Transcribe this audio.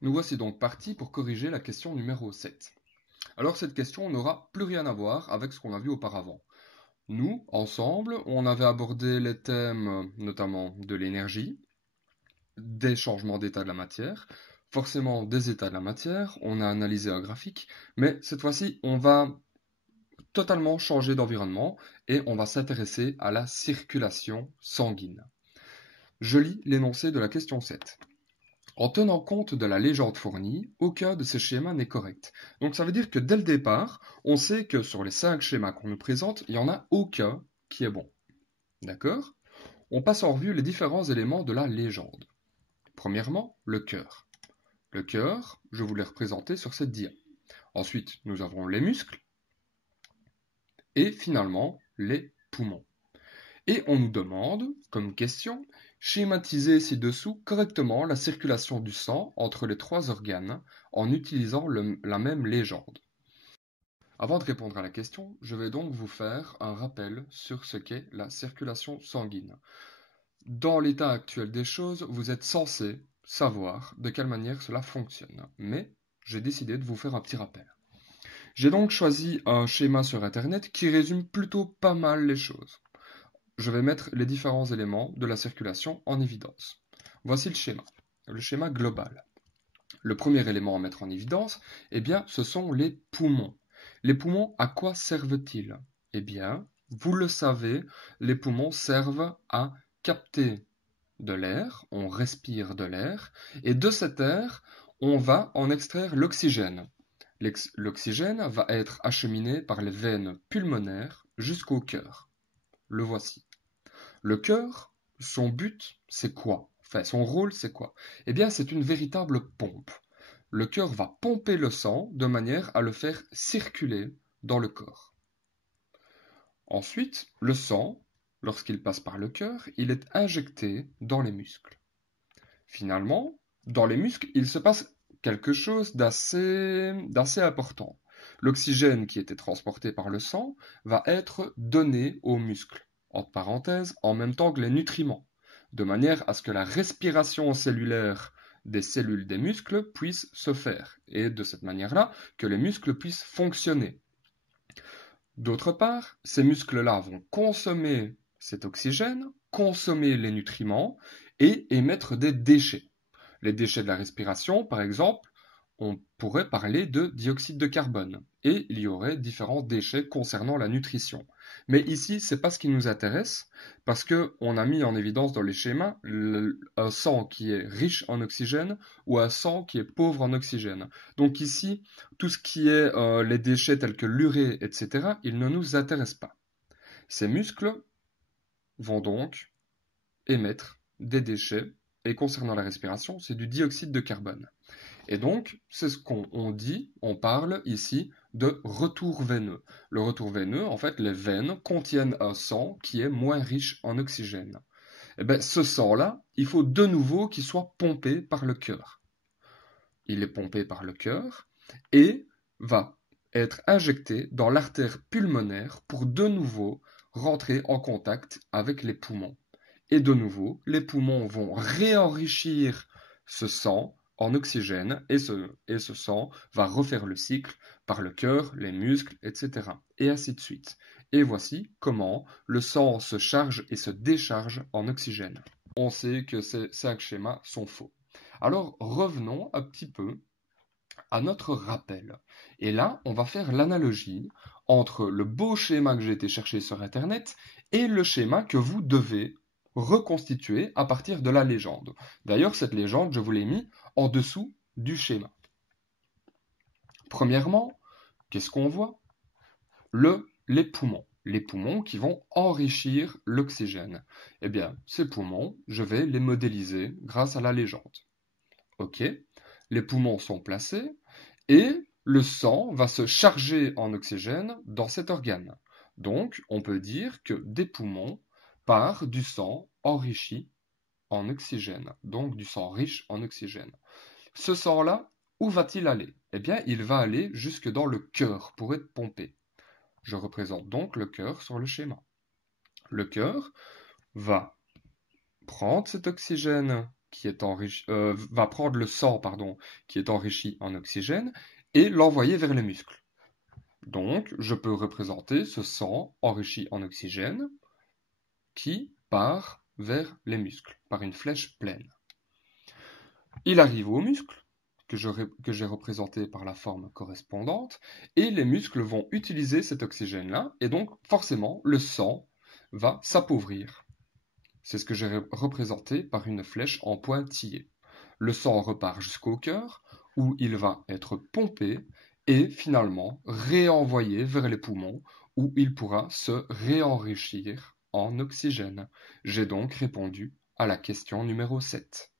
Nous voici donc partis pour corriger la question numéro 7. Alors cette question n'aura plus rien à voir avec ce qu'on a vu auparavant. Nous, ensemble, on avait abordé les thèmes notamment de l'énergie, des changements d'état de la matière, forcément des états de la matière, on a analysé un graphique, mais cette fois-ci on va totalement changer d'environnement et on va s'intéresser à la circulation sanguine. Je lis l'énoncé de la question 7. En tenant compte de la légende fournie, aucun de ces schémas n'est correct. Donc ça veut dire que dès le départ, on sait que sur les 5 schémas qu'on nous présente, il n'y en a aucun qui est bon. D'accord? On passe en revue les différents éléments de la légende. Premièrement, le cœur. Le cœur, je vous l'ai représenté sur cette dia. Ensuite, nous avons les muscles et finalement les poumons. Et on nous demande, comme question, schématiser ci-dessous correctement la circulation du sang entre les trois organes en utilisant la même légende. Avant de répondre à la question, je vais donc vous faire un rappel sur ce qu'est la circulation sanguine. Dans l'état actuel des choses, vous êtes censé savoir de quelle manière cela fonctionne, mais j'ai décidé de vous faire un petit rappel. J'ai donc choisi un schéma sur Internet qui résume plutôt pas mal les choses. Je vais mettre les différents éléments de la circulation en évidence. Voici le schéma global. Le premier élément à mettre en évidence, eh bien, ce sont les poumons. Les poumons, à quoi servent-ils? Eh bien, vous le savez, les poumons servent à capter de l'air, on respire de l'air, et de cet air, on va en extraire l'oxygène. L'oxygène va être acheminé par les veines pulmonaires jusqu'au cœur. Le voici. Le cœur, son but, c'est quoi? Enfin, son rôle, c'est quoi? Eh bien, c'est une véritable pompe. Le cœur va pomper le sang de manière à le faire circuler dans le corps. Ensuite, le sang, lorsqu'il passe par le cœur, il est injecté dans les muscles. Finalement, dans les muscles, il se passe quelque chose d'assez important. L'oxygène qui était transporté par le sang va être donné aux muscles, entre parenthèses, en même temps que les nutriments, de manière à ce que la respiration cellulaire des cellules des muscles puisse se faire, et de cette manière-là, que les muscles puissent fonctionner. D'autre part, ces muscles-là vont consommer cet oxygène, consommer les nutriments et émettre des déchets. Les déchets de la respiration, par exemple, on pourrait parler de dioxyde de carbone et il y aurait différents déchets concernant la nutrition. Mais ici, ce n'est pas ce qui nous intéresse parce qu'on a mis en évidence dans les schémas un sang qui est riche en oxygène ou un sang qui est pauvre en oxygène. Donc ici, tout ce qui est les déchets tels que l'urée, etc., ils ne nous intéressent pas. Ces muscles vont donc émettre des déchets et concernant la respiration, c'est du dioxyde de carbone. Et donc, c'est ce qu'on dit, on parle ici de retour veineux. Le retour veineux, en fait, les veines contiennent un sang qui est moins riche en oxygène. Et bien, ce sang-là, il faut de nouveau qu'il soit pompé par le cœur. Il est pompé par le cœur et va être injecté dans l'artère pulmonaire pour de nouveau rentrer en contact avec les poumons. Et de nouveau, les poumons vont réenrichir ce sang en oxygène et ce sang va refaire le cycle par le cœur, les muscles, etc. Et ainsi de suite. Et voici comment le sang se charge et se décharge en oxygène. On sait que ces 5 schémas sont faux. Alors revenons un petit peu à notre rappel. Et là, on va faire l'analogie entre le beau schéma que j'ai été chercher sur Internet et le schéma que vous devez reconstituer à partir de la légende. D'ailleurs, cette légende, je vous l'ai mis en dessous du schéma. Premièrement, qu'est-ce qu'on voit? Les poumons. Les poumons qui vont enrichir l'oxygène. Eh bien, ces poumons, je vais les modéliser grâce à la légende. Ok, les poumons sont placés et le sang va se charger en oxygène dans cet organe. Donc, on peut dire que des poumons part du sang enrichi en oxygène, donc du sang riche en oxygène. Ce sang-là, où va-t-il aller? Eh bien, il va aller jusque dans le cœur pour être pompé. Je représente donc le cœur sur le schéma. Le cœur va prendre cet oxygène va prendre le sang, pardon, qui est enrichi en oxygène et l'envoyer vers les muscles. Donc, je peux représenter ce sang enrichi en oxygène qui part vers les muscles par une flèche pleine. Il arrive aux muscles, que j'ai représenté par la forme correspondante, et les muscles vont utiliser cet oxygène-là, et donc forcément le sang va s'appauvrir. C'est ce que j'ai représenté par une flèche en pointillé. Le sang repart jusqu'au cœur, où il va être pompé et finalement réenvoyé vers les poumons, où il pourra se réenrichir en oxygène. J'ai donc répondu à la question numéro 7.